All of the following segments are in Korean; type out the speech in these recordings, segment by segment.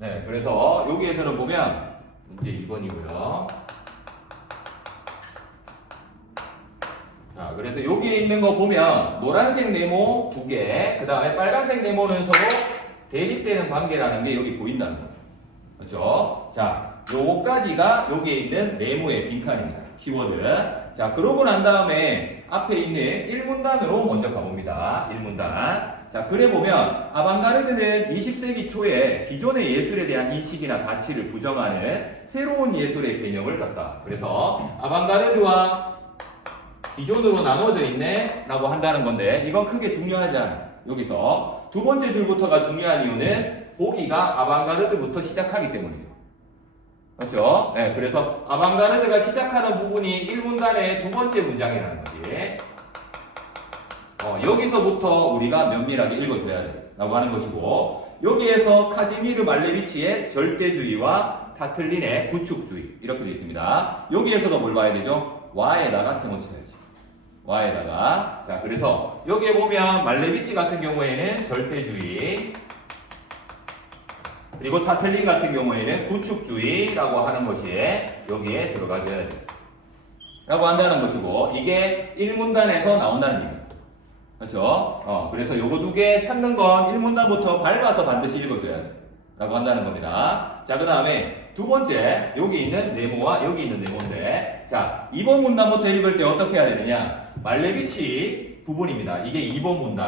네, 그래서 여기에서는 보면 문제 2번이고요. 자, 그래서 여기에 있는 거 보면 노란색 네모 2개, 그 다음에 빨간색 네모는 서로 대립되는 관계라는 게 여기 보인다는 거죠. 그렇죠? 자, 요거까지가 여기에 있는 네모의 빈칸입니다. 키워드. 자, 그러고 난 다음에 앞에 있는 1문단으로 먼저 가봅니다. 1문단. 자, 그래 보면 아방가르드는 20세기 초에 기존의 예술에 대한 인식이나 가치를 부정하는 새로운 예술의 개념을 갖다. 그래서 아방가르드와 기존으로 나눠져 있네 라고 한다는 건데 이건 크게 중요하지 않아요. 여기서 두 번째 줄부터가 중요한 이유는 보기가 아방가르드부터 시작하기 때문이죠. 그렇죠? 네, 그래서 아방가르드가 시작하는 부분이 1문단의 두 번째 문장이라는 거지. 여기서부터 우리가 면밀하게 읽어줘야 돼 라고 하는 것이고, 여기에서 카지미르 말레비치의 절대주의와 타틀린의 구축주의 이렇게 되어 있습니다. 여기에서도 뭘 봐야 되죠? 와에다가 세모쳐야지. 와에다가. 자, 그래서 여기에 보면 말레비치 같은 경우에는 절대주의, 그리고 타틀린 같은 경우에는 구축주의라고 하는 것이 여기에 들어가줘야 돼 라고 한다는 것이고, 이게 1문단에서 나온다는 얘기입니다. 그렇죠? 그래서 요거 두 개 찾는 건 1문단부터 밟아서 반드시 읽어줘야 돼 라고 한다는 겁니다. 자, 그 다음에 두 번째, 여기 있는 네모와 여기 있는 네모인데, 자, 2번 문단부터 읽을 때 어떻게 해야 되느냐? 말레비치 부분입니다. 이게 2번 문단.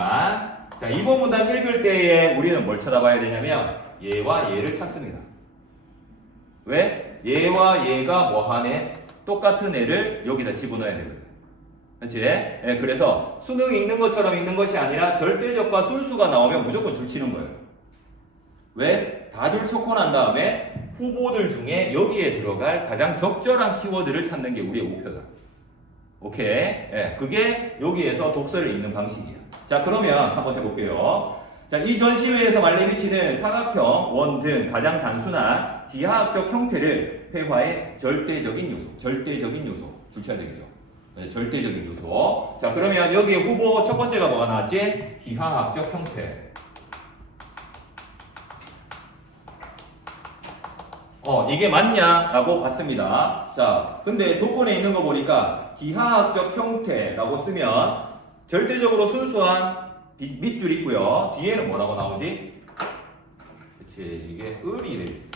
자, 2번 문단 읽을 때에 우리는 뭘 찾아봐야 되냐면 얘와 얘를 찾습니다. 왜? 얘와 얘가 뭐하네? 똑같은 애를 여기다 집어넣어야 되거든. 그렇지? 예, 그래서 수능 읽는 것처럼 읽는 것이 아니라 절대적과 순수가 나오면 무조건 줄 치는 거예요. 왜? 다 줄 쳐고 난 다음에 후보들 중에 여기에 들어갈 가장 적절한 키워드를 찾는 게 우리의 목표다. 오케이? 예, 그게 여기에서 독서를 읽는 방식이야. 자, 그러면 한번 해볼게요. 자, 이 전시회에서 말레비치는 사각형, 원 등 가장 단순한 기하학적 형태를 회화의 절대적인 요소, 줄 쳐야 되겠죠. 네, 절대적인 요소. 자, 그러면 여기에 후보 첫 번째가 뭐가 나왔지? 기하학적 형태. 이게 맞냐? 라고 봤습니다. 자, 근데 조건에 있는 거 보니까 기하학적 형태라고 쓰면 절대적으로 순수한 밑줄 있고요. 뒤에는 뭐라고 나오지? 그치, 이게 을이 돼 있어.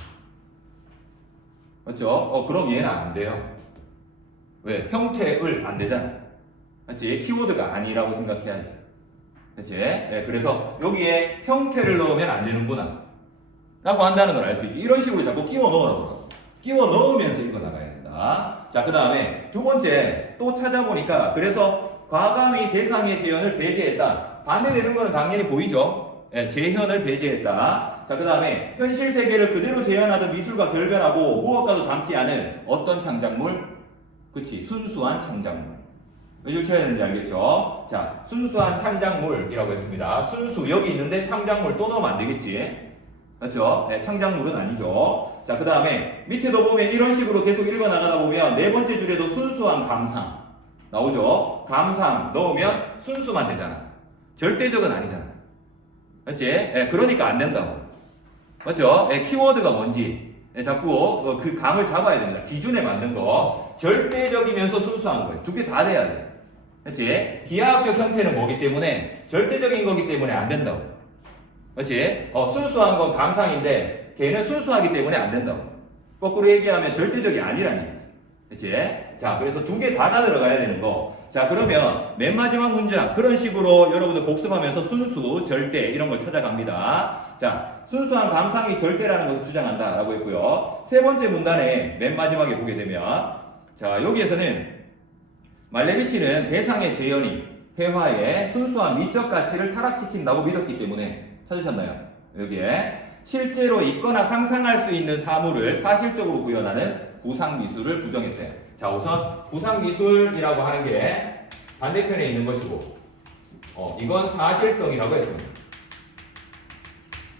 맞죠? 그럼 얘는 안 돼요. 왜? 형태 을 안 되잖아. 맞지? 키워드가 아니라고 생각해야지. 그치? 네, 그래서 여기에 형태를 넣으면 안 되는구나 라고 한다는 걸 알 수 있지. 이런 식으로 자꾸 끼워 넣으라고. 끼워 넣으면서 읽어 나가야 된다. 자, 그 다음에 두 번째 또 찾아보니까, 그래서 과감히 대상의 재현을 배제했다. 반대되는 거는 당연히 보이죠. 네, 재현을 배제했다. 자, 그 다음에 현실 세계를 그대로 재현하던 미술과 결별하고 무엇과도 닮지 않은 어떤 창작물? 그치, 순수한 창작물. 왜 줄쳐야 되는지 알겠죠? 자, 순수한 창작물이라고 했습니다. 순수, 여기 있는데 창작물 또 넣으면 안 되겠지? 맞죠? 네, 창작물은 아니죠. 자, 그 다음에 밑에도 보면 이런 식으로 계속 읽어 나가다 보면 네 번째 줄에도 순수한 감상 나오죠? 감상 넣으면 순수만 되잖아. 절대적은 아니잖아. 맞지? 네, 그러니까 안 된다고. 맞죠? 네, 키워드가 뭔지 자꾸 그 감을 잡아야 됩니다. 기준에 맞는 거. 절대적이면서 순수한 거예요. 두 개 다 돼야 돼. 그렇지? 기하학적 형태는 뭐기 때문에 절대적인 거기 때문에 안 된다고. 그렇지? 순수한 건 감상인데 걔는 순수하기 때문에 안 된다고. 거꾸로 얘기하면 절대적이 아니라는 얘기지. 그렇지? 자, 그래서 두 개 다 들어가야 되는 거. 자, 그러면 맨 마지막 문장 그런 식으로 여러분들 복습하면서 순수, 절대 이런 걸 찾아갑니다. 자, 순수한 감상이 절대라는 것을 주장한다 라고 했고요. 세 번째 문단에 맨 마지막에 보게 되면, 자, 여기에서는 말레비치는 대상의 재현이 회화의 순수한 미적 가치를 타락시킨다고 믿었기 때문에, 찾으셨나요? 여기에 실제로 있거나 상상할 수 있는 사물을 사실적으로 구현하는 구상미술을 부정했어요. 자, 우선 구상미술이라고 하는 게 반대편에 있는 것이고, 이건 사실성이라고 했습니다.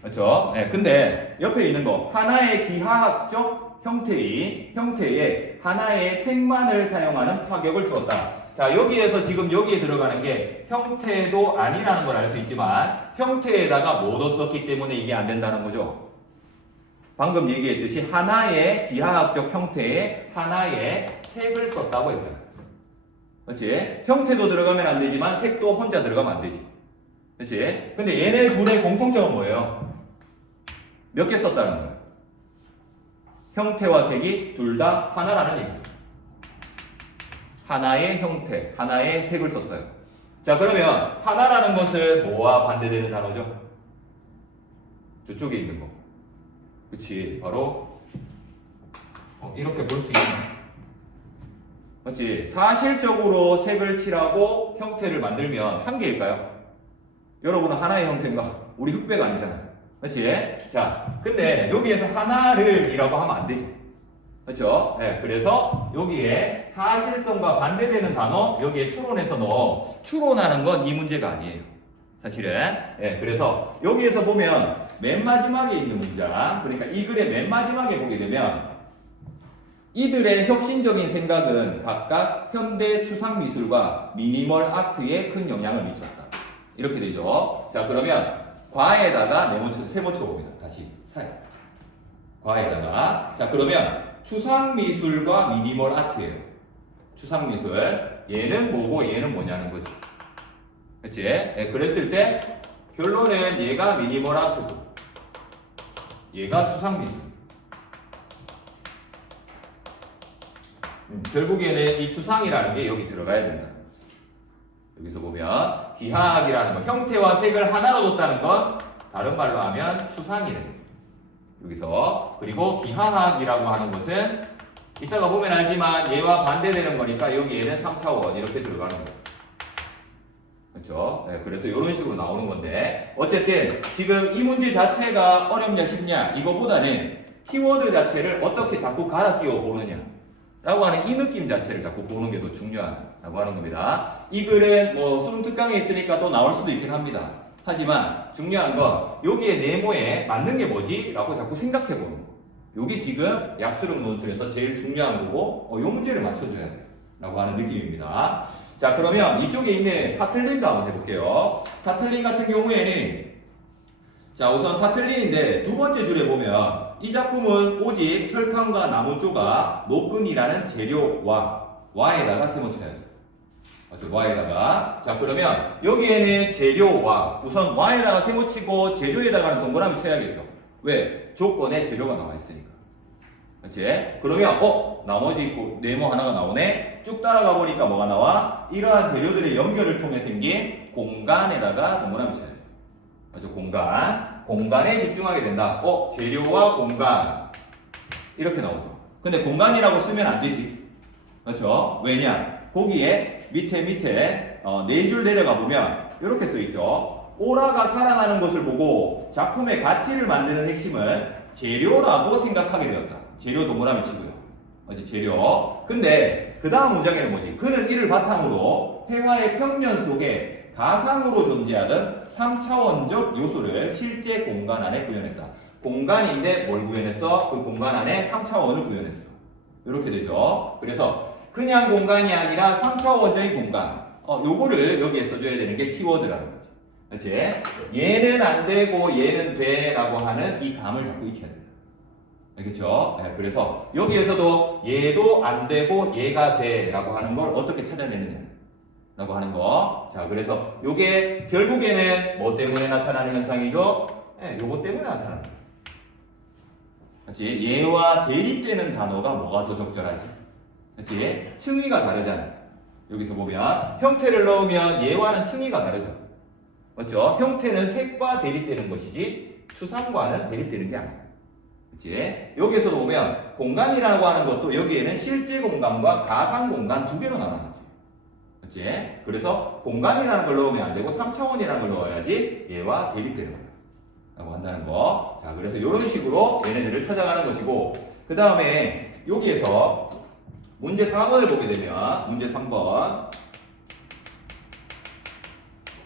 그렇죠? 네, 근데 옆에 있는 거 하나의 기하학적 형태에 하나의 색만을 사용하는 파격을 주었다. 자, 여기에서 지금 여기에 들어가는 게 형태도 아니라는 걸 알 수 있지만 형태에다가 못 썼기 때문에 이게 안 된다는 거죠. 방금 얘기했듯이 하나의 기하학적 형태의 하나의 색을 썼다고 했잖아. 그렇지? 형태도 들어가면 안 되지만 색도 혼자 들어가면 안 되지. 그렇지? 근데 얘네 둘의 공통점은 뭐예요? 몇 개 썼다는 거야? 형태와 색이 둘 다 하나라는 얘기죠. 하나의 형태, 하나의 색을 썼어요. 자, 그러면 하나라는 것은 뭐와 반대되는 단어죠? 저쪽에 있는 거. 그치? 바로 이렇게 볼 수 있는. 맞지? 사실적으로 색을 칠하고 형태를 만들면 한 개일까요? 여러분은 하나의 형태인가? 우리 흑백 아니잖아. 그치? 자, 근데 여기에서 하나를 이라고 하면 안 되지. 그렇죠? 네, 그래서 여기에 사실성과 반대되는 단어 여기에 추론해서 넣어. 추론하는 건 이 문제가 아니에요. 사실은. 네, 그래서 여기에서 보면 맨 마지막에 있는 문장, 그러니까 이 글의 맨 마지막에 보게 되면 이들의 혁신적인 생각은 각각 현대 추상 미술과 미니멀 아트에 큰 영향을 미쳤다. 이렇게 되죠. 자, 그러면 과에다가 세모 쳐봅니다. 다시 과에다가. 자, 그러면 추상미술과 미니멀 아트예요. 추상미술. 얘는 뭐고 얘는 뭐냐는 거지. 그치? 네, 그랬을 때 결론은 얘가 미니멀 아트고 얘가 추상미술. 결국에는 이 추상이라는 게 여기 들어가야 된다. 여기서 보면 기하학이라는 거, 형태와 색을 하나로 뒀다는 건 다른 말로 하면 추상이래. 여기서. 그리고 기하학이라고 하는 것은 이따가 보면 알지만 얘와 반대되는 거니까 여기에는 3차원 이렇게 들어가는 거죠. 그렇죠? 네, 그래서 이런 식으로 나오는 건데 어쨌든 지금 이 문제 자체가 어렵냐 쉽냐 이거보다는 키워드 자체를 어떻게 자꾸 갈아 끼워 보느냐 라고 하는 이 느낌 자체를 자꾸 보는 게 더 중요하다고 하는 겁니다. 이 글은 뭐 수능 특강에 있으니까 또 나올 수도 있긴 합니다. 하지만 중요한 건 여기에 네모에 맞는 게 뭐지? 라고 자꾸 생각해 보는 거. 여기 지금 약수능 논술에서 제일 중요한 거고 이 문제를 맞춰줘야 돼 라고 하는 느낌입니다. 자, 그러면 이쪽에 있는 타틀린도 한번 해볼게요. 타틀린 같은 경우에는 자, 우선 타틀린인데 두 번째 줄에 보면 이 작품은 오직 철판과 나무 조각, 노끈이라는 재료와 와에다가 세모 쳐야죠. 맞죠? 와에다가. 자, 그러면 여기에는 재료와 우선 와에다가 세모 치고 재료에다가는 동그라미 쳐야겠죠. 왜? 조건에 재료가 나와 있으니까. 그렇지? 그러면 나머지 네모 하나가 나오네. 쭉 따라가 보니까 뭐가 나와? 이러한 재료들의 연결을 통해 생긴 공간에다가 동그라미 쳐야죠. 맞죠? 공간에 집중하게 된다. 재료와 공간 이렇게 나오죠. 근데 공간이라고 쓰면 안 되지. 그렇죠? 왜냐? 거기에 밑에 네 줄 내려가 보면 이렇게 써 있죠. 오라가 살아나는 것을 보고 작품의 가치를 만드는 핵심은 재료라고 생각하게 되었다. 재료 동그라미 치고요. 맞지? 재료. 근데 그 다음 문장에는 뭐지? 그는 이를 바탕으로 회화의 평면 속에 가상으로 존재하던 3차원적 요소를 실제 공간 안에 구현했다. 공간인데 뭘 구현했어? 그 공간 안에 3차원을 구현했어. 이렇게 되죠. 그래서 그냥 공간이 아니라 3차원적인 공간. 요거를 여기에 써줘야 되는 게 키워드라는 거죠. 그렇지? 얘는 안 되고 얘는 돼 라고 하는 이 감을 자꾸 익혀야 된다. 알겠죠? 네, 그래서 여기에서도 얘도 안 되고 얘가 돼 라고 하는 걸 어떻게 찾아내느냐 라고 하는 거. 자, 그래서 요게 결국에는 뭐 때문에 나타나는 현상이죠? 네, 요거 때문에 나타나는 거예요. 그렇지? 얘와 대립되는 단어가 뭐가 더 적절하지? 그렇지? 층위가 다르잖아. 여기서 보면 형태를 넣으면 얘와는 층위가 다르죠. 맞죠? 형태는 색과 대립되는 것이지 추상과는 대립되는 게 아니야. 그치? 여기에서도 보면 공간이라고 하는 것도 여기에는 실제 공간과 가상 공간 두 개로 나눠놨지. 그치? 그래서 공간이라는 걸 넣으면 안 되고 3차원이라는 걸 넣어야지 얘와 대립되는 거야. 라고 한다는 거. 자, 그래서 이런 식으로 얘네들을 찾아가는 것이고, 그 다음에 여기에서 문제 3번을 보게 되면, 문제 3번.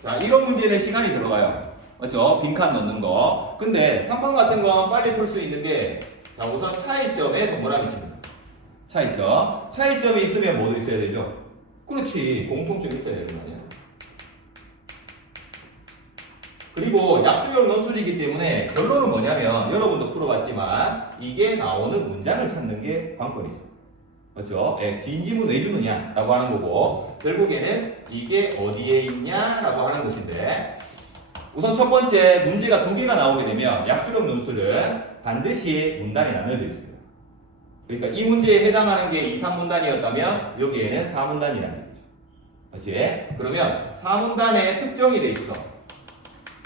자, 이런 문제는 시간이 들어가요. 맞죠? 빈칸 넣는 거. 근데 3번 같은 건 빨리 풀 수 있는 게, 자, 우선 차이점에 동그라미 칩니다. 차이점. 차이점이 있으면 뭐도 있어야 되죠? 그렇지. 공통점 있어야 되는 거 아니야? 그리고 약수형 논술이기 때문에 결론은 뭐냐? 뭐냐면 여러분도 풀어봤지만 이게 나오는 문장을 찾는 게 관건이죠. 그렇죠? 예, 진지문 외주문이야 라고 하는 거고 결국에는 이게 어디에 있냐라고 하는 것인데 우선 첫 번째 문제가 두 개가 나오게 되면 약수령 논술은 반드시 문단이 나눠져 있습니다. 그러니까 이 문제에 해당하는 게 2, 3문단이었다면 여기에는 4문단이라는 거죠. 그렇지? 그러면 4문단에 특정이 돼 있어.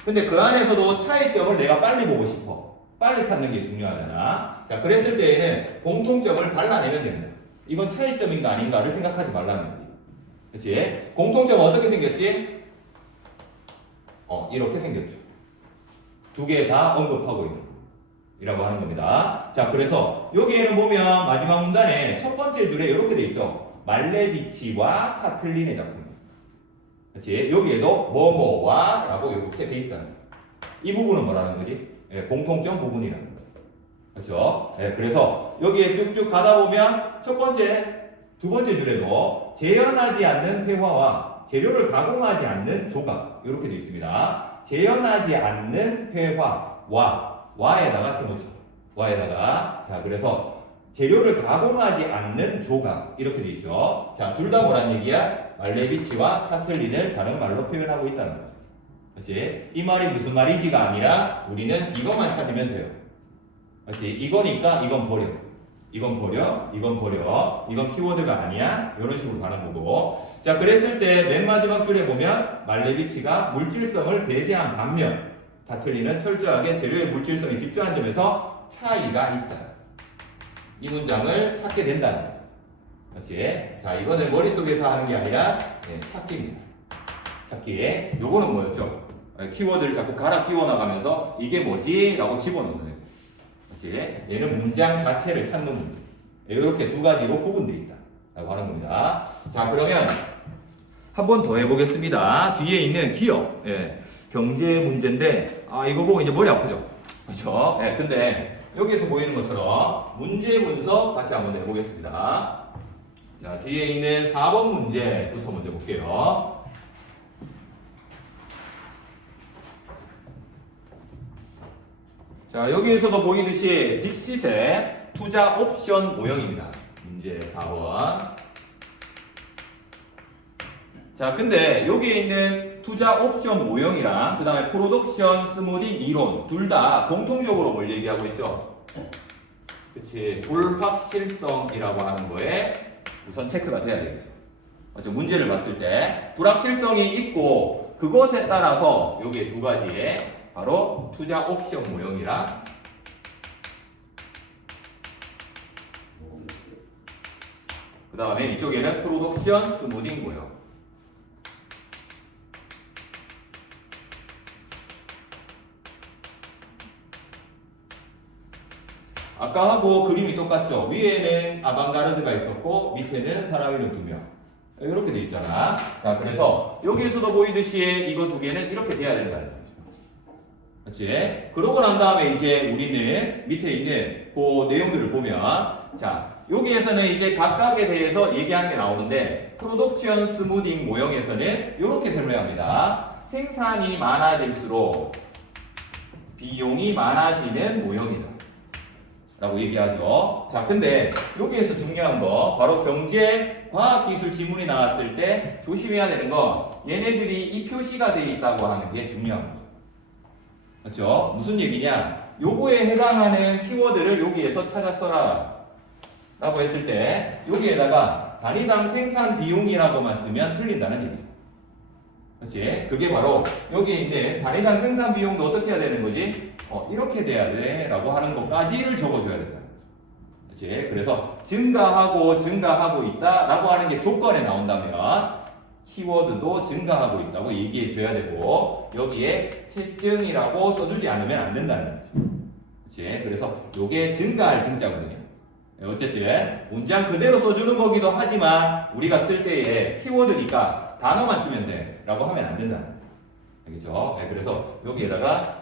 근데 그 안에서도 차이점을 내가 빨리 보고 싶어. 빨리 찾는 게 중요하잖아. 자, 그랬을 때에는 공통점을 발라내면 됩니다. 이건 차이점인가 아닌가를 생각하지 말라는 거지. 그렇지? 공통점은 어떻게 생겼지? 이렇게 생겼죠. 두 개 다 언급하고 있는 이라고 하는 겁니다. 자, 그래서 여기에는 보면 마지막 문단에 첫 번째 줄에 이렇게 돼 있죠. 말레비치와 타틀린의 작품. 그렇지? 여기에도 뭐뭐와 라고 이렇게 돼 있다는 거예요. 이 부분은 뭐라는 거지? 예, 공통점 부분이라는 거예요. 그렇죠? 예, 그래서 여기에 쭉쭉 가다 보면 첫 번째, 두 번째 줄에도 재현하지 않는 회화와 재료를 가공하지 않는 조각 이렇게 되어 있습니다. 재현하지 않는 회화와에다가 세모쳐. 와에다가 자 그래서 재료를 가공하지 않는 조각 이렇게 되어 있죠. 자, 둘 다 뭐란 얘기야? 말레비치와 타틀린을 다른 말로 표현하고 있다는 거죠. 그렇지? 이 말이 무슨 말이지가 아니라 우리는 이것만 찾으면 돼요. 그렇지? 이거니까 이건 버려. 이건 버려. 이건 버려. 이건 키워드가 아니야. 이런 식으로 가는 거고. 자, 그랬을 때 맨 마지막 줄에 보면 말레비치가 물질성을 배제한 반면 타틀린은 철저하게 재료의 물질성에 집중한 점에서 차이가 있다. 이 문장을 찾게 된다는 거죠. 그렇지? 자, 이거는 머릿속에서 하는 게 아니라 찾기입니다. 찾기에 요거는 뭐였죠? 키워드를 자꾸 갈아 끼워 나가면서 이게 뭐지? 라고 집어넣는 거예요. 그렇지? 얘는 문장 자체를 찾는 문제. 이렇게 두 가지로 구분되어 있다. 라고 하는 겁니다. 자, 그러면 한 번 더 해보겠습니다. 뒤에 있는 기업. 경제 문제인데, 이거 보고 이제 머리 아프죠? 그렇죠? 근데 여기에서 보이는 것처럼 문제 분석 다시 한번 해보겠습니다. 자, 뒤에 있는 4번 문제부터 먼저 볼게요. 자, 여기에서도 보이듯이 딕싯의 투자 옵션 모형입니다. 문제 4번. 자, 근데 여기에 있는 투자 옵션 모형이랑 그 다음에 프로덕션 스무딩 이론 둘 다 공통적으로 뭘 얘기하고 있죠? 그치, 불확실성이라고 하는 거에 우선 체크가 돼야 되겠죠. 맞죠? 문제를 봤을 때 불확실성이 있고 그것에 따라서 여기에 두 가지에 바로 투자 옵션 모형이랑 그 다음에 이쪽에는 프로덕션 스무딩 모형. 아까하고 그림이 똑같죠? 위에는 아방가르드가 있었고 밑에는 사람 이름 2명 이렇게 돼 있잖아. 자, 그래서 여기에서도 보이듯이 이거 두 개는 이렇게 돼야 된다는 거죠. 그렇지? 그러고 난 다음에 이제 우리는 밑에 있는 그 내용들을 보면 자, 여기에서는 이제 각각에 대해서 얘기하는 게 나오는데 프로덕션 스무딩 모형에서는 이렇게 설명합니다. 생산이 많아질수록 비용이 많아지는 모형이다 라고 얘기하죠. 자, 근데 여기에서 중요한 거 바로 경제 과학기술 지문이 나왔을 때 조심해야 되는 건 얘네들이 이 표시가 되어 있다고 하는 게 중요한 거죠. 그렇죠? 무슨 얘기냐? 요거에 해당하는 키워드를 여기에서 찾아 써라 라고 했을 때 여기에다가 단위당 생산 비용이라고만 쓰면 틀린다는 얘기죠. 그렇지? 그게 바로 여기에 있는 단위당 생산 비용도 어떻게 해야 되는 거지? 이렇게 돼야 돼 라고 하는 것까지를 적어줘야 된다. 그렇지? 그래서 증가하고 있다 라고 하는 게 조건에 나온다면 키워드도 증가하고 있다고 얘기해 줘야 되고 여기에 채증이라고 써주지 않으면 안 된다는 거죠. 그렇지? 그래서 요게 증가할 증자거든요. 어쨌든 문장 그대로 써주는 거기도 하지만 우리가 쓸 때에 키워드니까 단어만 쓰면 돼 라고 하면 안 된다는 거죠. 알겠죠? 그래서 여기에다가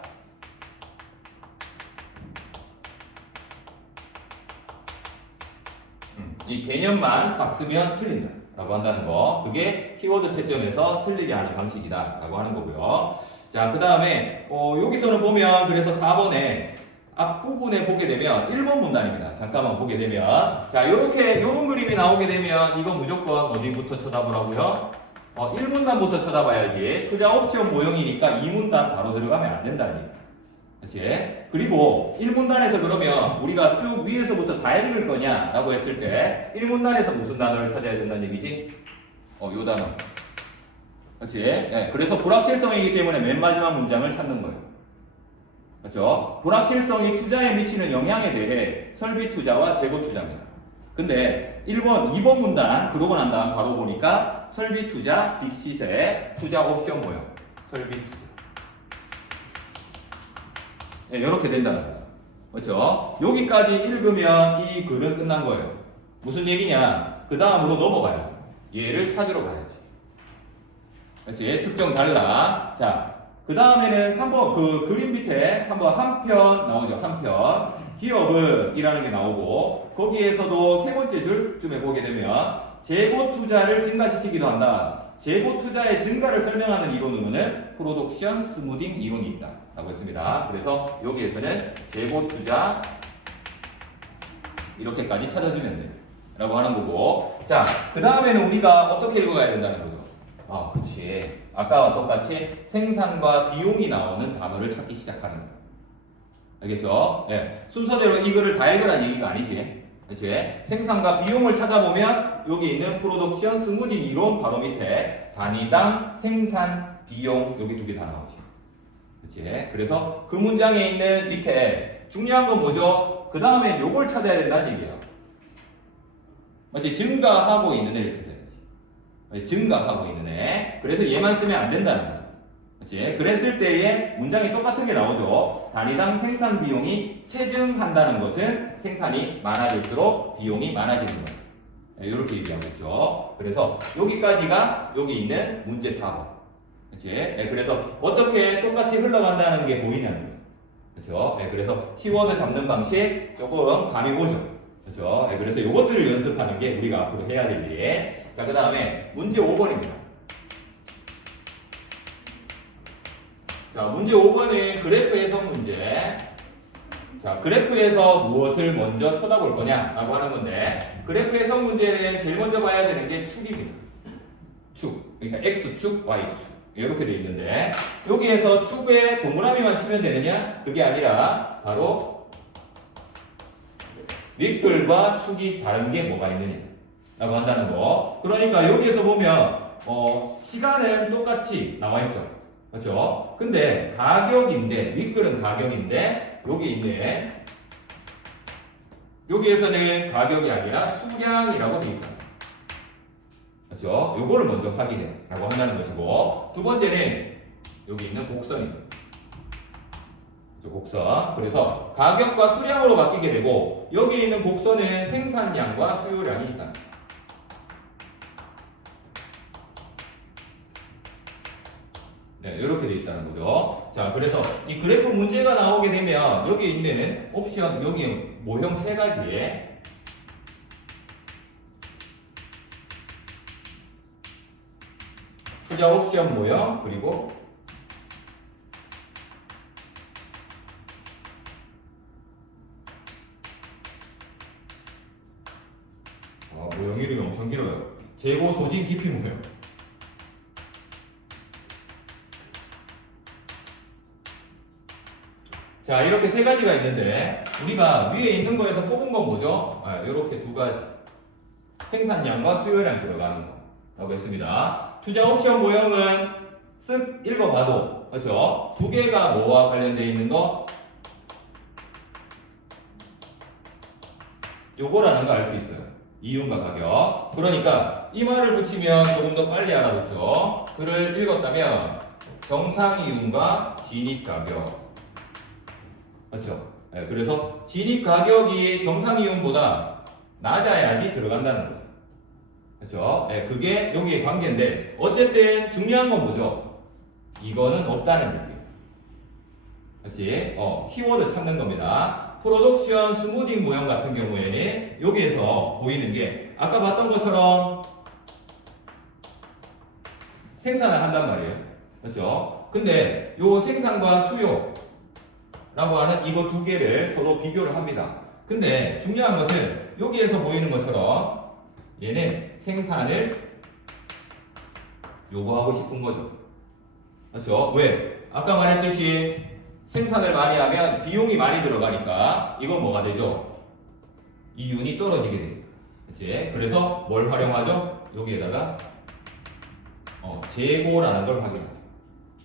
이 개념만 딱 쓰면 틀린다 라고 한다는 거, 그게 키워드 채점에서 틀리게 하는 방식이다 라고 하는 거고요. 자, 그 다음에 여기서는 보면 그래서 4번에 앞부분에 보게 되면 1번 문단입니다. 잠깐만 보게 되면 자 요렇게 요런 그림이 나오게 되면 이거 무조건 어디부터 쳐다보라고요? 1문단부터 쳐다봐야지. 투자 옵션 모형이니까 2문단 바로 들어가면 안 된다니. 그치? 그리고 1문단에서 그러면 우리가 쭉 위에서부터 다 읽을 거냐 라고 했을 때 1문단에서 무슨 단어를 찾아야 된다는 얘기지? 요 단어. 그치? 네, 그래서 불확실성이기 때문에 맨 마지막 문장을 찾는 거예요. 그렇죠? 불확실성이 투자에 미치는 영향에 대해 설비 투자와 재고 투자입니다. 근데 2번 문단 그러고 난 다음 바로 보니까 설비 투자, 뒷시세, 투자 옵션 모형, 설비 투자. 네, 이렇게 된다는 거죠. 그렇죠? 여기까지 읽으면 이 글은 끝난 거예요. 무슨 얘기냐? 그 다음으로 넘어가야죠. 얘를 찾으러 가야지. 그렇지? 특정 달라. 자, 그 다음에는 3번 그 그림 밑에 3번 한편 나오죠. 한편. 기업은 이라는 게 나오고 거기에서도 세 번째 줄쯤에 보게 되면 재고 투자를 증가시키기도 한다. 재고 투자의 증가를 설명하는 이론으로는 프로덕션 스무딩 이론이 있다. 라고 했습니다. 그래서 여기에서는 재고 투자 이렇게까지 찾아주면 돼. 라고 하는 거고. 자, 그 다음에는 우리가 어떻게 읽어가야 된다는 거죠. 그치. 아까와 똑같이 생산과 비용이 나오는 단어를 찾기 시작하는 거예요. 알겠죠? 예. 순서대로 이 글을 다 읽으라는 얘기가 아니지. 그치? 생산과 비용을 찾아보면 여기 있는 프로덕션 스무딩 이론 바로 밑에 단위당 생산 비용 여기 두 개 다 나오지. 그치? 그래서 그 문장에 있는 밑에 중요한 건 뭐죠? 그 다음에 요걸 찾아야 된다는 얘기예요. 맞지? 증가하고 있는 애를 찾아야지. 증가하고 있는 애. 그래서 얘만 쓰면 안 된다는 거죠. 그치? 그랬을 때에 문장이 똑같은 게 나오죠. 단위당 생산 비용이 체증한다는 것은 생산이 많아질수록 비용이 많아지는 거예요. 이렇게 얘기하고 있죠. 그래서 여기까지가 여기 있는 문제 4번. 그치? 그래서 어떻게 똑같이 흘러간다는 게 보이냐는 거예요. 그렇죠? 그래서 키워드 잡는 방식 조금 감이 오죠. 그렇죠? 그래서 이것들을 연습하는 게 우리가 앞으로 해야 될 일. 자, 그 다음에 문제 5번입니다. 자, 문제 5번은 그래프 해석 문제. 자, 그래프에서 무엇을 먼저 쳐다볼 거냐라고 하는 건데, 그래프 해석 문제는 제일 먼저 봐야 되는 게 축입니다. 축. 그러니까 X축, Y축. 이렇게 돼 있는데, 여기에서 축에 동그라미만 치면 되느냐? 그게 아니라, 바로, 윗글과 축이 다른 게 뭐가 있느냐? 라고 한다는 거. 그러니까 여기에서 보면, 시간은 똑같이 나와 있죠. 그렇죠? 근데 가격인데 윗글은 가격인데 여기 있네. 여기에서는 가격이 아니라 수량이라고 되어 있다. 그렇죠? 요거를 먼저 확인해라고 한다는 것이고, 두 번째는 여기 있는 곡선입니다. 곡선. 그래서 가격과 수량으로 바뀌게 되고 여기 있는 곡선은 생산량과 수요량이 있다. 네, 이렇게 되어 있다는 거죠. 자, 그래서 이 그래프 문제가 나오게 되면 여기 있는 옵션, 여기 모형 세 가지에 투자 옵션 모형, 그리고 모형 이름이 엄청 길어요. 재고 소진 깊이 모형. 자, 이렇게 세 가지가 있는데 우리가 위에 있는 거에서 뽑은 건 뭐죠? 이렇게 두 가지. 생산량과 수요량 들어가는 거라고 했습니다. 투자 옵션 모형은 쓱 읽어봐도, 그렇죠? 두 개가 뭐와 관련되어 있는 거? 요거라는 거 알 수 있어요. 이윤과 가격. 그러니까 이 말을 붙이면 조금 더 빨리 알아듣죠. 글을 읽었다면 정상 이윤과 진입 가격. 그렇죠? 그래서 진입 가격이 정상 이윤보다 낮아야지 들어간다는 거죠. 그렇죠? 그게 여기에 관계인데 어쨌든 중요한 건 뭐죠? 이거는 없다는 얘기예요. 그렇지? 키워드 찾는 겁니다. 프로덕션 스무딩 모형 같은 경우에는 여기에서 보이는 게 아까 봤던 것처럼 생산을 한단 말이에요. 그렇죠? 근데 요 생산과 수요 라고 하는 이거 두 개를 서로 비교를 합니다. 근데 중요한 것은 여기에서 보이는 것처럼 얘는 생산을 요구하고 싶은 거죠. 그렇죠? 왜? 아까 말했듯이 생산을 많이 하면 비용이 많이 들어가니까 이건 뭐가 되죠? 이윤이 떨어지게 됩니다. 그치? 그래서 뭘 활용하죠? 여기에다가 재고라는 걸 확인하죠.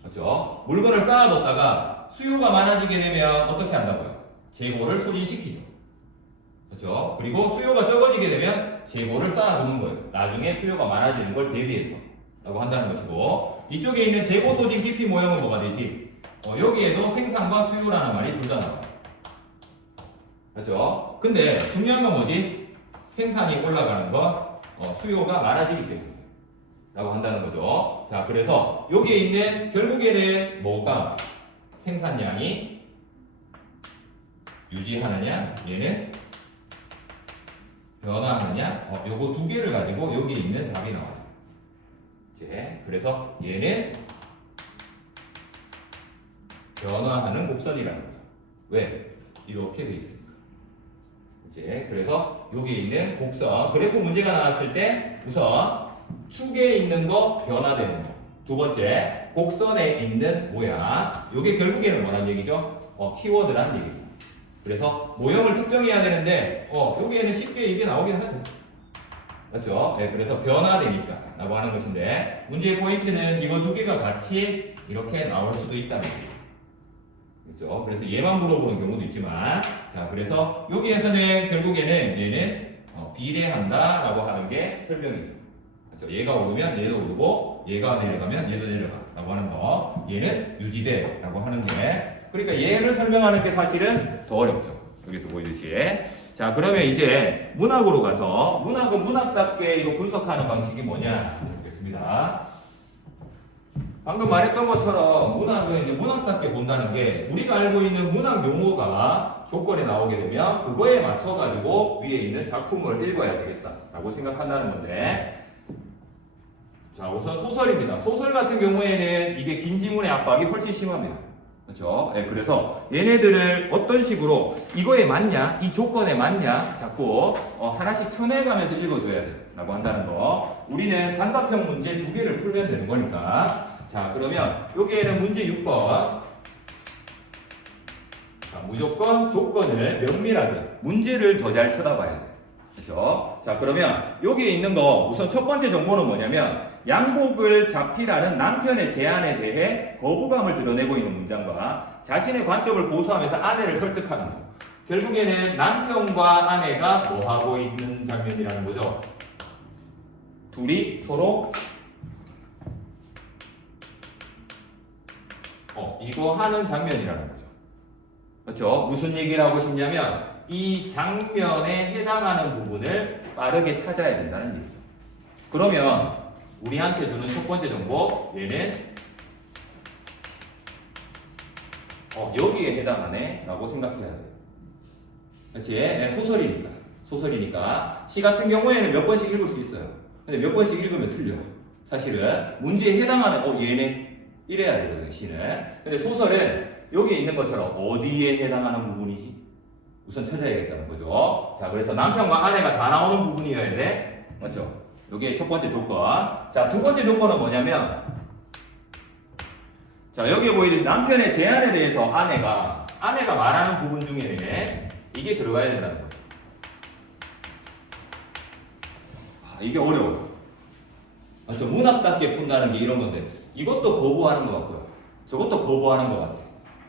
그렇죠? 물건을 쌓아뒀다가 수요가 많아지게 되면 어떻게 한다고요? 재고를 소진시키죠. 그렇죠? 그리고 수요가 적어지게 되면 재고를 쌓아두는 거예요. 나중에 수요가 많아지는 걸 대비해서 라고 한다는 것이고, 이쪽에 있는 재고 소진 PP 모형은 뭐가 되지? 여기에도 생산과 수요라는 말이 둘 다 나와요. 그렇죠? 근데 중요한 건 뭐지? 생산이 올라가는 건 수요가 많아지기 때문에 라고 한다는 거죠. 자, 그래서 여기에 있는 결국에는 뭐가 생산량이 유지하느냐, 얘는 변화하느냐, 요거 두 개를 가지고 여기에 있는 답이 나와요. 이제 그래서 얘는 변화하는 곡선이라는 거죠. 왜? 이렇게 돼 있습니다. 이제 그래서 여기에 있는 곡선, 그래프 문제가 나왔을 때 우선 축에 있는 거 변화되는 거. 두 번째, 곡선에 있는 모양. 이게 결국에는 뭐란 얘기죠? 키워드란 얘기죠. 그래서 모형을 특정해야 되는데, 여기에는 쉽게 이게 나오긴 하죠. 맞죠? 네, 그래서 변화되니까 라고 하는 것인데, 문제의 포인트는 이거 두 개가 같이 이렇게 나올 수도 있다는 거죠. 그렇죠? 그래서 얘만 물어보는 경우도 있지만, 자, 그래서 여기에서는 결국에는 얘는 비례한다 라고 하는 게 설명이죠. 그렇죠? 얘가 오르면 얘도 오르고, 얘가 내려가면 얘도 내려가 라고 하는 거, 얘는 유지돼 라고 하는 게, 그러니까 얘를 설명하는 게 사실은 더 어렵죠. 여기서 보이듯이. 자, 그러면 이제 문학으로 가서, 문학은 문학답게 이거 분석하는 방식이 뭐냐 보겠습니다. 방금 말했던 것처럼 문학은 이제 문학답게 본다는 게, 우리가 알고 있는 문학 용어가 조건에 나오게 되면 그거에 맞춰가지고 위에 있는 작품을 읽어야 되겠다라고 생각한다는 건데, 자, 우선 소설입니다. 소설 같은 경우에는 이게 긴 지문의 압박이 훨씬 심합니다. 그렇죠? 네, 그래서 얘네들을 어떤 식으로 이거에 맞냐, 이 조건에 맞냐 자꾸 하나씩 쳐내가면서 읽어줘야 돼라고 한다는 거. 우리는 단답형 문제 두 개를 풀면 되는 거니까. 자, 그러면 여기에는 문제 6번. 자, 무조건 조건을 면밀하게 문제를 더 잘 쳐다봐야 돼. 그렇죠? 자, 그러면 여기에 있는 거 우선 첫 번째 정보는 뭐냐면, 양복을 잡히라는 남편의 제안에 대해 거부감을 드러내고 있는 문장과 자신의 관점을 고수하면서 아내를 설득하는 거. 결국에는 남편과 아내가 뭐 하고 있는 장면이라는 거죠. 둘이 서로 이거 하는 장면이라는 거죠. 그렇죠? 무슨 얘기를 하고 싶냐면 이 장면에 해당하는 부분을 빠르게 찾아야 된다는 얘기죠. 그러면 우리한테 주는 첫 번째 정보, 얘는 여기에 해당하네 라고 생각해야 돼요. 그렇지? 네, 소설이니까 시 같은 경우에는 몇 번씩 읽을 수 있어요. 근데 몇 번씩 읽으면 틀려요. 사실은 문제에 해당하는 얘네 이래야 되거든요, 시는. 근데 소설은 여기에 있는 것처럼 어디에 해당하는 부분이지? 우선 찾아야겠다는 거죠. 자, 그래서 남편과 아내가 다 나오는 부분이어야 돼. 맞죠? 여기에 첫 번째 조건. 자, 두 번째 조건은 뭐냐면, 자, 여기에 보이듯이 남편의 제안에 대해서 아내가 말하는 부분 중에 이게 들어가야 된다는 거예요. 이게 어려워요. 맞죠? 문학답게 푼다는 게 이런 건데, 이것도 거부하는 것 같고요. 저것도 거부하는 것 같아.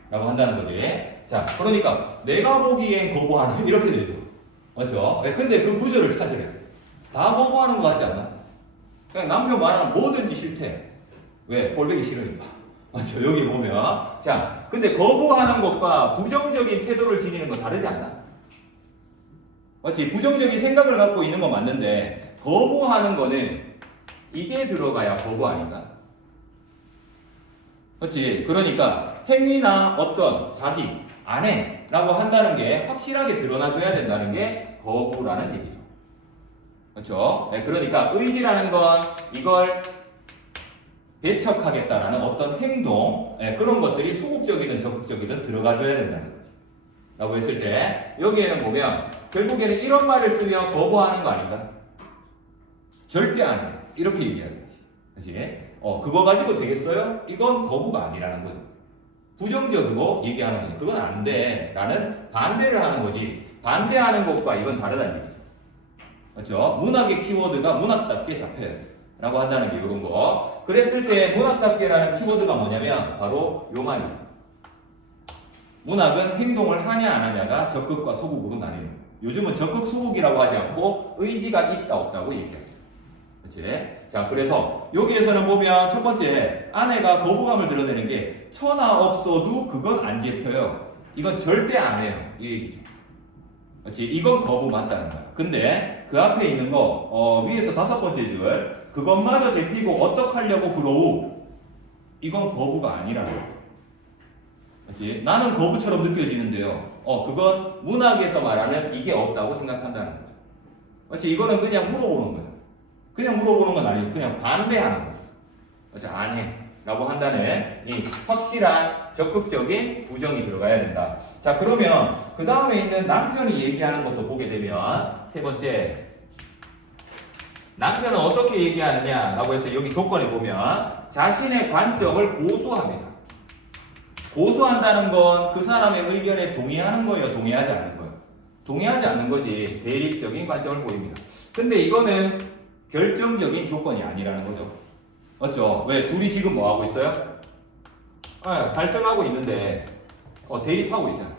라고 한다는 거지. 자, 그러니까 내가 보기엔 거부하는, 이렇게 되죠. 맞죠? 근데 그 구조를 찾으래. 다 거부하는 것 같지 않나? 그냥 남편 말하는 뭐든지 싫대. 왜? 꼴보기 싫으니까. 맞죠? 여기 보면. 자, 근데 거부하는 것과 부정적인 태도를 지니는 건 다르지 않나? 맞지? 부정적인 생각을 갖고 있는 건 맞는데, 거부하는 거는 이게 들어가야 거부 아닌가? 그렇지? 그러니까 행위나 어떤 자기, 아내라고 한다는 게 확실하게 드러나줘야 된다는 게 거부라는 얘기죠. 그렇죠? 네, 그러니까 의지라는 건 이걸 배척하겠다라는 어떤 행동, 그런 것들이 소극적이든 적극적이든 들어가줘야 된다는 거죠. 라고 했을 때 여기에는 보면 결국에는 이런 말을 쓰면 거부하는 거 아닌가? 절대 안 해. 이렇게 얘기하는 거지. 그치? 그거 가지고 되겠어요? 이건 거부가 아니라는 거죠. 부정적으로 얘기하는 거지. 그건 안 돼. 라는 반대를 하는 거지. 반대하는 것과 이건 다르다는 얘기죠. 그렇죠? 문학의 키워드가 문학답게 잡혀야 돼. 라고 한다는 게 이런 거. 그랬을 때 문학답게라는 키워드가 뭐냐면 바로 요 말이에요. 문학은 행동을 하냐 안 하냐가 적극과 소극으로 나뉘는 거예요. 요즘은 적극 소극이라고 하지 않고 의지가 있다 없다고 얘기하죠. 그치? 자, 그래서 여기에서는 보면 첫 번째 아내가 거부감을 드러내는 게 천하 없어도 그건 안 잡혀요. 이건 절대 안 해요. 이 얘기죠. 그렇지? 이건 거부 맞다는 거야. 근데 그 앞에 있는 거 위에서 5번째 줄 그것마저 잡히고 어떡하려고 그러우 이건 거부가 아니라는 거죠. 그렇지? 나는 거부처럼 느껴지는데요. 그건 문학에서 말하는 이게 없다고 생각한다는 거죠. 그렇지? 이거는 그냥 물어보는 거죠. 그냥 물어보는 건 아니고 그냥 반대하는 거죠. 그렇지? 안 해. 라고 한다는 이 확실한 적극적인 부정이 들어가야 된다. 자, 그러면 그 다음에 있는 남편이 얘기하는 것도 보게 되면 세 번째 남편은 어떻게 얘기하느냐라고 해서 여기 조건에 보면 자신의 관점을 고수합니다. 고수한다는 건 그 사람의 의견에 동의하는 거예요, 동의하지 않는 거예요? 동의하지 않는 거지. 대립적인 관점을 보입니다. 근데 이거는 결정적인 조건이 아니라는 거죠. 맞죠? 왜? 둘이 지금 뭐 하고 있어요? 갈등하고 있는데 대립하고 있잖아.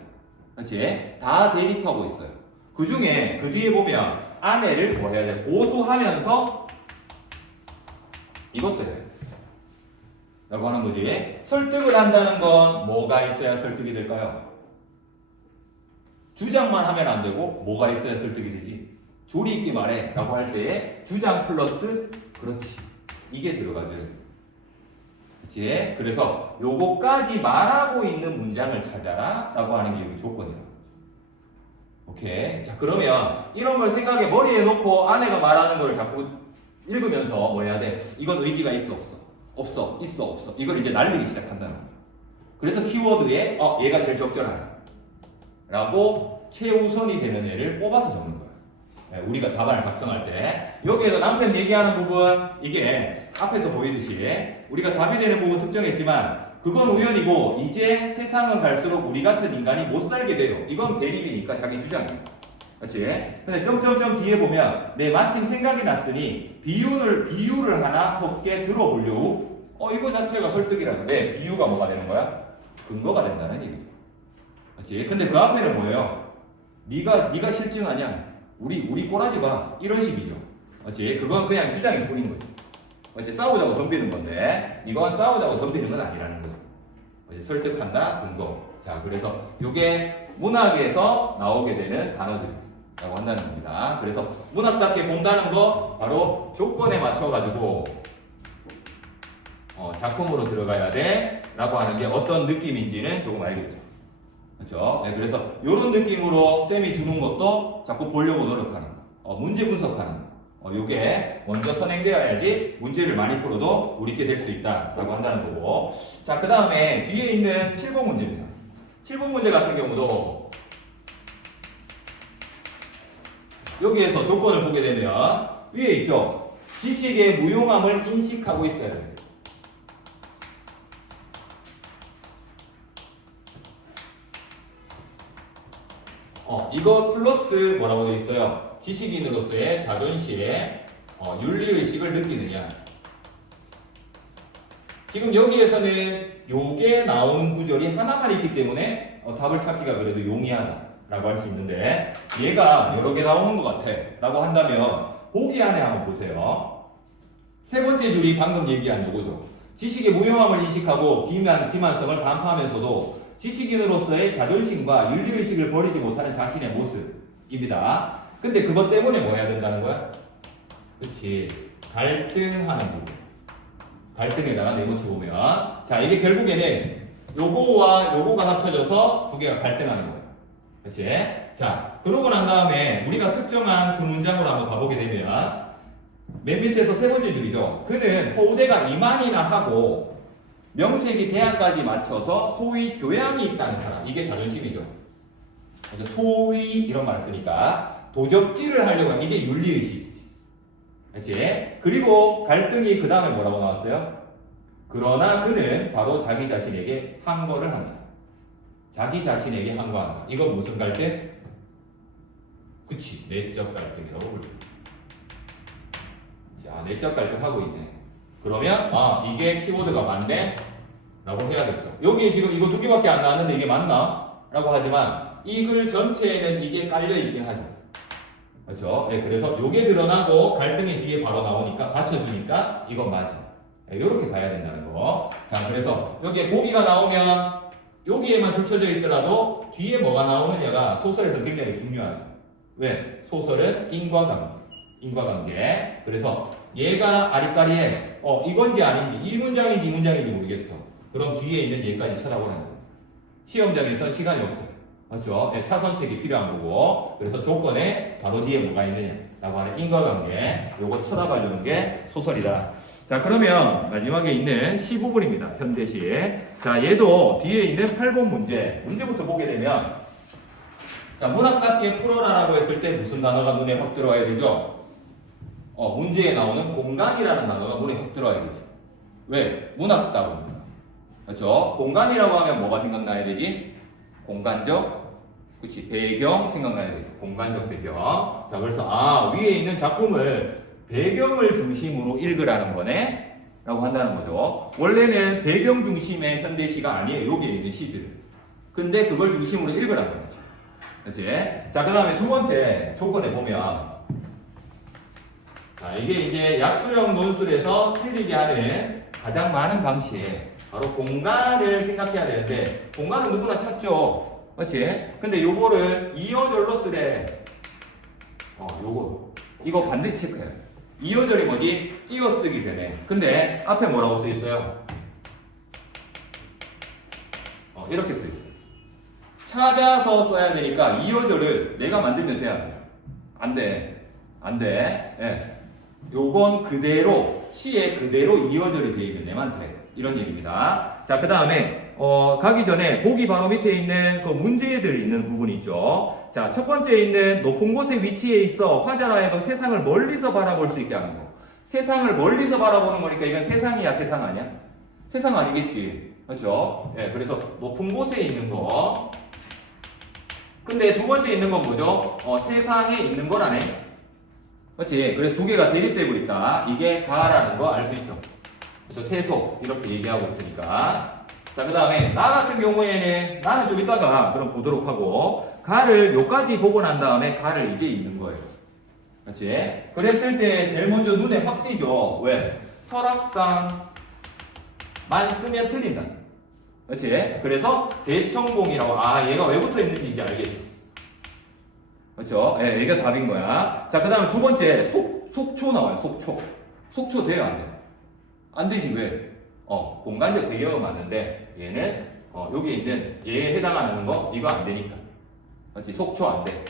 그렇지? 다 대립하고 있어요. 그 중에 그 뒤에 보면 아내를 뭐 해야 돼? 고수하면서 이것도 해. 라고 하는 거지. 설득을 한다는 건 뭐가 있어야 설득이 될까요? 주장만 하면 안 되고 뭐가 있어야 설득이 되지? 조리 있게 말해 라고 할 때 주장 플러스 그렇지. 이게 들어가죠. 그치? 그래서 요거까지 말하고 있는 문장을 찾아라 라고 하는 게 여기 조건이야. 오케이. 자, 그러면 이런 걸 생각에 머리에 놓고 아내가 말하는 걸 자꾸 읽으면서 뭐 해야 돼? 이건 의지가 있어, 없어? 없어, 있어, 없어. 이걸 이제 날리기 시작한다는 거야. 그래서 키워드에 얘가 제일 적절하네 라고 최우선이 되는 애를 뽑아서 적는 거야. 우리가 답안을 작성할 때 여기에서 남편 얘기하는 부분 이게 앞에서 보이듯이 우리가 답이 되는 부분 특정했지만 그건 우연이고 이제 세상은 갈수록 우리 같은 인간이 못 살게 돼요. 이건 대립이니까 자기 주장이에요. 그렇지? 근데 점점점 뒤에 보면 내 마침 생각이 났으니 비유를 하나 함께 들어보려고 이거 자체가 설득이라서 왜? 비유가 뭐가 되는 거야? 근거가 된다는 얘기죠. 그렇지? 근데 그 앞에는 뭐예요? 네가 실증하냐? 우리 꼬라지 마. 이런 식이죠. 그렇지? 그건 그냥 주장일 뿐인 거지. 그렇지? 싸우자고 덤비는 건데 이건 싸우자고 덤비는 건 아니라는 거죠. 그렇지? 설득한다, 근거. 자, 그래서 이게 문학에서 나오게 되는 단어들이라고 한다는 겁니다. 그래서 문학답게 본다는 거 바로 조건에 맞춰가지고 작품으로 들어가야 돼 라고 하는 게 어떤 느낌인지는 조금 알겠죠. 그렇죠? 네, 그래서 이런 느낌으로 쌤이 주는 것도 자꾸 보려고 노력하는 거. 문제 분석하는 거. 요게 먼저 선행되어야지 문제를 많이 풀어도 우리 있게 될 수 있다라고 한다는 거고. 자, 그 다음에 뒤에 있는 7번 문제입니다. 7번 문제 같은 경우도 여기에서 조건을 보게 되면 위에 있죠. 지식의 무용함을 인식하고 있어야 돼요. 이거 플러스 뭐라고 되어 있어요? 지식인으로서의 자존심에 윤리의식을 느끼느냐. 지금 여기에서는 요게 나오는 구절이 하나만 있기 때문에 답을 찾기가 그래도 용이하다 라고 할 수 있는데 얘가 여러 개 나오는 것 같아 라고 한다면 보기 안에 한번 보세요. 세 번째 줄이 방금 얘기한 요거죠. 지식의 무용함을 인식하고 기만성을 간파하면서도 지식인으로서의 자존심과 윤리의식을 버리지 못하는 자신의 모습입니다. 근데 그것 때문에 뭐 해야 된다는 거야? 그치. 갈등하는 부분. 갈등에다가 네모쳐 보면. 자, 이게 결국에는 요거와 요거가 합쳐져서 두 개가 갈등하는 거예요. 그치? 자, 그러고 난 다음에 우리가 특정한 그 문장으로 한번 가보게 되면 맨 밑에서 세 번째 줄이죠. 그는 호대가 이만이나 하고 명색이 대학까지 맞춰서 소위 교양이 있다는 사람. 이게 자존심이죠. 그래서 소위 이런 말을 쓰니까 도적질을 하려고 하는 이게 윤리의식이지. 그렇지? 그리고 갈등이 그 다음에 뭐라고 나왔어요? 그러나 그는 바로 자기 자신에게 항거를 한다. 자기 자신에게 항거한다. 이건 무슨 갈등? 그치, 내적 갈등이라고 불러요. 자, 내적 갈등하고 있네. 그러면 이게 키워드가 맞네? 라고 해야겠죠. 여기 지금 이거 두 개밖에 안 나왔는데 이게 맞나? 라고 하지만 이 글 전체에는 이게 깔려있긴 하죠. 그렇죠? 네, 그래서 요게 드러나고 갈등이 뒤에 바로 나오니까 받쳐주니까 이건 맞아. 네, 요렇게 가야 된다는 거. 자, 그래서 여기에 보기가 나오면 여기에만 줄쳐져 있더라도 뒤에 뭐가 나오느냐가 소설에서 굉장히 중요하죠. 왜? 소설은 인과관계. 그래서 얘가 아리까리해. 이건지 아닌지, 이 문장인지 이 문장인지 모르겠어. 그럼 뒤에 있는 얘까지 찾아보라는 거예요. 시험장에서 시간이 없어요. 맞죠? 네, 차선책이 필요한 거고. 그래서 조건에 바로 뒤에 뭐가 있느냐라고 하는 인과관계. 요거 쳐다봐주는 게 소설이다. 자, 그러면 마지막에 있는 15번입니다. 현대시. 자, 얘도 뒤에 있는 8번 문제부터 보게 되면, 자, 문학답게 풀어라라고 했을 때 무슨 단어가 눈에 확 들어와야 되죠? 문제에 나오는 공간이라는 단어가 눈에 확 들어와야 되죠. 왜? 문학답입니다. 그렇죠? 공간이라고 하면 뭐가 생각나야 되지? 공간적, 그치, 배경 생각나야 되죠. 공간적 배경. 자, 그래서 위에 있는 작품을 배경을 중심으로 읽으라는 거네? 라고 한다는 거죠. 원래는 배경 중심의 현대시가 아니에요. 여기에 있는 시들을. 근데 그걸 중심으로 읽으라는 거죠. 그치? 자, 그 다음에 두 번째 조건에 보면, 자, 이게 이제 약수형 논술에서 틀리게 하는 가장 많은 방식. 바로 공간을 생각해야 되는데, 공간은 누구나 찾죠. 맞지? 근데 요거를 이어절로 쓰래. 이거 반드시 체크해요. 이어절이 뭐지? 띄어쓰기 되네. 근데 앞에 뭐라고 써있어요? 이렇게 써있어요. 찾아서 써야 되니까 이어절을 내가 만들면 돼야 돼. 안 돼. 예. 요건 그대로, 시에 그대로 이어절이 되어 있는 데만 돼. 이런 얘기입니다. 자, 그 다음에, 가기 전에 보기 바로 밑에 있는 그 문제들 있는 부분이 있죠. 자, 첫 번째 있는 높은 곳에 위치해 있어 화자라 해도 세상을 멀리서 바라볼 수 있게 하는 거. 세상을 멀리서 바라보는 거니까 이건 세상이야, 세상 아니야? 세상 아니겠지. 그렇죠? 예, 그래서 높은 곳에 있는 거. 근데 두 번째 있는 건 뭐죠? 세상에 있는 거라네. 그렇지? 그래서 두 개가 대립되고 있다. 이게 가라는 거 알 수 있죠? 그렇죠? 세속 이렇게 얘기하고 있으니까. 자, 그 다음에 나 같은 경우에는 나는 좀 이따가 그럼 보도록 하고 가를 요까지 보고 난 다음에 가를 이제 읽는 거예요. 그렇지? 그랬을 때 제일 먼저 눈에 확 띄죠. 왜? 설악산만 쓰면 틀린다. 그렇지? 그래서 대청봉이라고 얘가 왜 붙어 있는지 이제 알겠죠? 그렇죠? 예, 얘가 답인 거야. 자, 그 다음에 두 번째 속초 나와요. 속초 돼요, 안 돼요? 안 되지. 왜? 공간적 배경은 맞는데 얘는 여기에 있는 얘에 해당하는 거 이거 안 되니까. 그렇지? 속초 안 돼.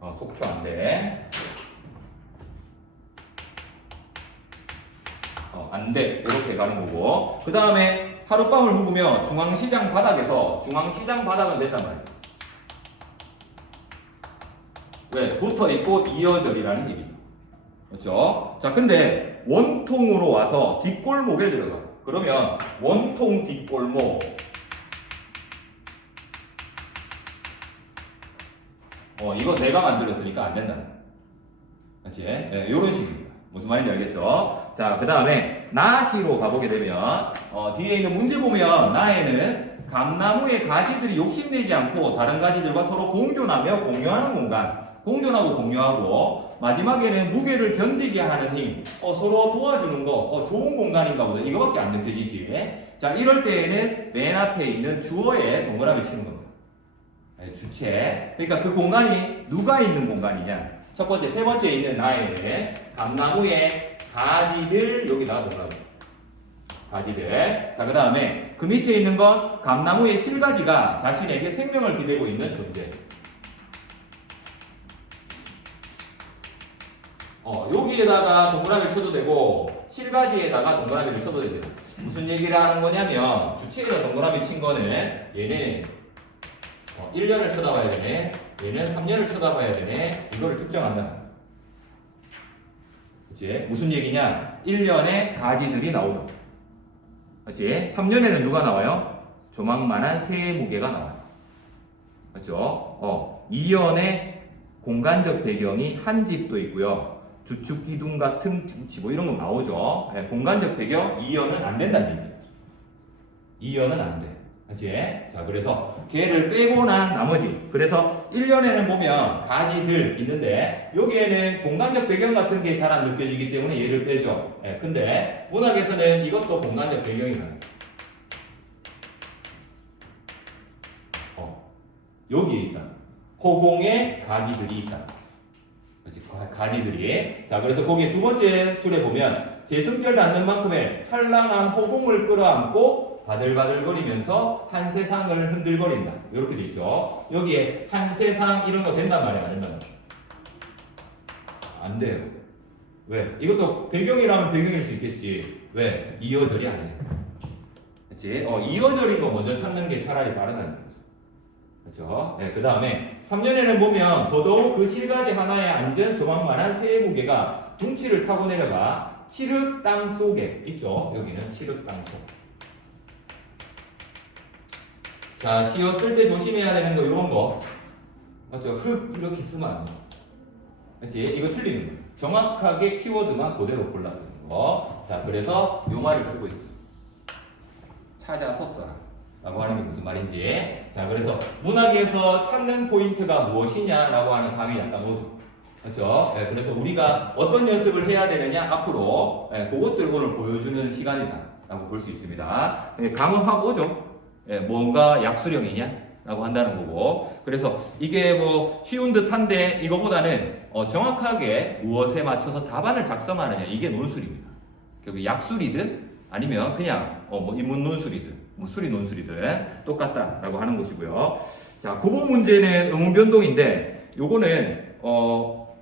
속초 안 돼. 안 돼. 이렇게 가는 거고. 그 다음에 하룻밤을 묵으며 중앙시장 바닥에서 중앙시장 바닥은 됐단 말이야. 왜? 붙어 있고 이어절이라는 얘기죠. 그렇죠? 자, 근데 원통으로 와서 뒷골목에 들어가. 그러면 원통 뒷골목. 이거 내가 만들었으니까 안 된다. 그렇지? 네, 이런 식입니다. 무슨 말인지 알겠죠? 자, 그 다음에 나시로 가보게 되면 뒤에 있는 문제 보면 나에는 감나무의 가지들이 욕심내지 않고 다른 가지들과 서로 공존하며 공유하는 공간. 공존하고 공유하고 마지막에는 무게를 견디게 하는 힘, 서로 도와주는 거, 좋은 공간인가 보다. 이거밖에 안 느껴지지. 자, 이럴 때에는 맨 앞에 있는 주어에 동그라미 치는 겁니다. 네, 주체. 그러니까 그 공간이 누가 있는 공간이냐. 첫 번째, 세 번째 있는 나에는 감나무의 가지들, 여기다가 동그라미. 가지들. 자, 그 다음에 그 밑에 있는 건 감나무의 실가지가 자신에게 생명을 기대고 있는 존재. 여기 주에다가 동그라미를 쳐도 되고 실가지에다가 동그라미를 쳐도 돼요. 무슨 얘기를 하는 거냐면 주체에다 동그라미 친 거는 얘는 1년을 쳐다봐야 되네. 얘는 3년을 쳐다봐야 되네. 이거를 특정한다. 그치? 무슨 얘기냐? 1년에 가지들이 나오죠. 그치? 3년에는 누가 나와요? 조망만한 새 무게가 나와요. 맞죠? 2년에 공간적 배경이 한 집도 있고요. 주축 기둥 같은 등치 뭐 이런 거 나오죠. 네, 공간적 배경 2년은 안 된다는 얘기예요. 2년은 안 돼. 그치? 자, 그래서 걔를 빼고 난 나머지. 그래서 1년에는 보면 가지들 있는데 여기에는 공간적 배경 같은 게 잘 안 느껴지기 때문에 얘를 빼죠. 네, 근데 문학에서는 이것도 공간적 배경이 나요. 여기에 있다. 호공에 가지들이 있다. 그렇지? 가지들이. 자, 그래서 거기에 두 번째 줄에 보면 제승절 닿는 만큼의 찰랑한 호공을 끌어안고 바들바들거리면서 한 세상을 흔들거린다. 이렇게 돼 있죠. 여기에 한 세상 이런 거 된단 말이야, 안 된단 말이야? 안 돼요. 왜? 이것도 배경이라면 배경일 수 있겠지. 왜? 이어절이 아니잖아. 그렇지? 이어절인 거 먼저 찾는 게 차라리 빠르다는 거죠. 그렇죠? 네, 그 다음에 3년에는 보면 더더욱 그 실가지 하나에 앉은 조망만한 새의 무게가 둥치를 타고 내려가 칠흑 땅 속에 있죠. 여기는 칠흑 땅 속. 자, 시어 쓸 때 조심해야 되는 거 이런 거 맞죠? 흑 이렇게 쓰면 안 돼. 그렇지? 이거 틀리는 거예요. 정확하게 키워드만 그대로 골라 쓰는 거. 자, 그래서 요 말을 쓰고 있죠. 찾아서 써라 라고 하는 게 무슨 말인지. 자, 그래서 문학에서 찾는 포인트가 무엇이냐라고 하는 감이 약간 오죠. 그렇죠? 네, 그래서 우리가 어떤 연습을 해야 되느냐 앞으로 그것들을 오늘 보여주는 시간이다 라고 볼 수 있습니다. 감은 확 오죠. 뭔가 약수령이냐 라고 한다는 거고. 그래서 이게 뭐 쉬운 듯한데 이거보다는 정확하게 무엇에 맞춰서 답안을 작성하느냐 이게 논술입니다. 결국 약술이든 아니면 그냥 뭐 인문 논술이든 뭐 수리 논술이든 똑같다라고 하는 것이고요. 자, 구분 문제는 의문 변동인데 요거는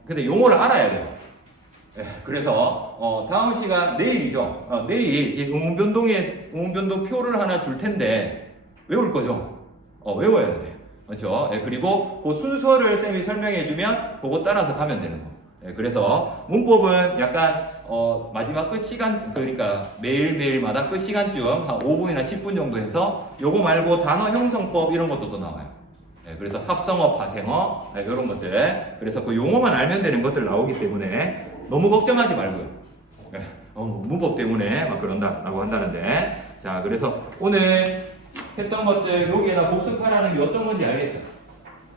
근데 용어를 알아야 돼요. 그래서 다음 시간 내일이죠. 내일 이 의문 변동 표를 하나 줄 텐데 외울 거죠. 외워야 돼요. 그렇죠? 그리고 그 순서를 쌤이 설명해주면 그거 따라서 가면 되는 거. 그래서 문법은 약간 마지막 끝 시간 그러니까 매일마다 끝 시간쯤 한 5분이나 10분 정도 해서 요거 말고 단어 형성법 이런 것도 또 나와요. 그래서 합성어, 파생어 이런 것들. 그래서 그 용어만 알면 되는 것들 나오기 때문에 너무 걱정하지 말고요. 문법 때문에 막 그런다라고 한다는데. 자, 그래서 오늘 했던 것들 여기에다 복습하라는 게 어떤 건지 알겠죠?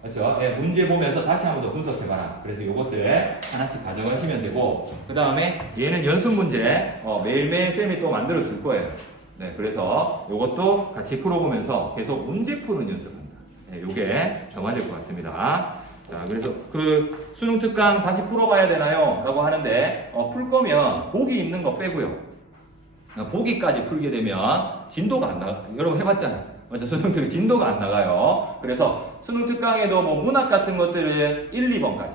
그렇죠? 문제 보면서 다시 한 번 더 분석해봐라. 그래서 요것들 하나씩 가져가시면 되고, 그 다음에 얘는 연습 문제 매일매일 쌤이 또 만들어 줄 거예요. 네, 그래서 요것도 같이 풀어보면서 계속 문제 푸는 연습합니다. 요게 더 맞을 것 같습니다. 자, 그래서 그 수능 특강 다시 풀어봐야 되나요? 라고 하는데 풀 거면 보기 있는 거 빼고요. 보기까지 풀게 되면 진도가 안 나가. 여러분 해봤잖아요. 맞죠? 수능 특강 진도가 안 나가요. 그래서 수능 특강에도 뭐 문학 같은 것들은 1, 2번까지.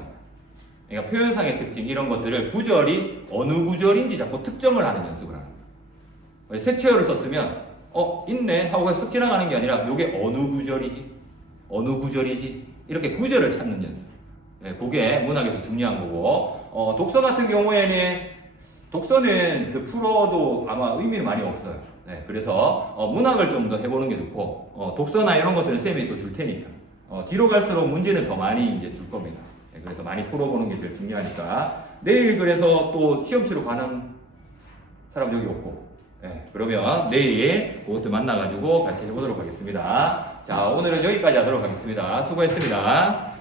그러니까 표현상의 특징 이런 것들을 구절이 어느 구절인지 자꾸 특정을 하는 연습을 하는 거예요. 색채어를 썼으면 있네 하고 쓱 지나가는 게 아니라 이게 어느 구절이지 이렇게 구절을 찾는 연습. 그게 문학에서 중요한 거고. 독서 같은 경우에는 독서는 그 풀어도 아마 의미는 많이 없어요. 그래서 문학을 좀 더 해보는 게 좋고 독서나 이런 것들은 쌤이 또 줄 테니까 뒤로 갈수록 문제는 더 많이 이제 줄 겁니다. 그래서 많이 풀어보는 게 제일 중요하니까 내일 그래서 또 시험 치러 가는 사람 여기 없고 그러면 내일 그것도 만나가지고 같이 해보도록 하겠습니다. 자, 오늘은 여기까지 하도록 하겠습니다. 수고했습니다.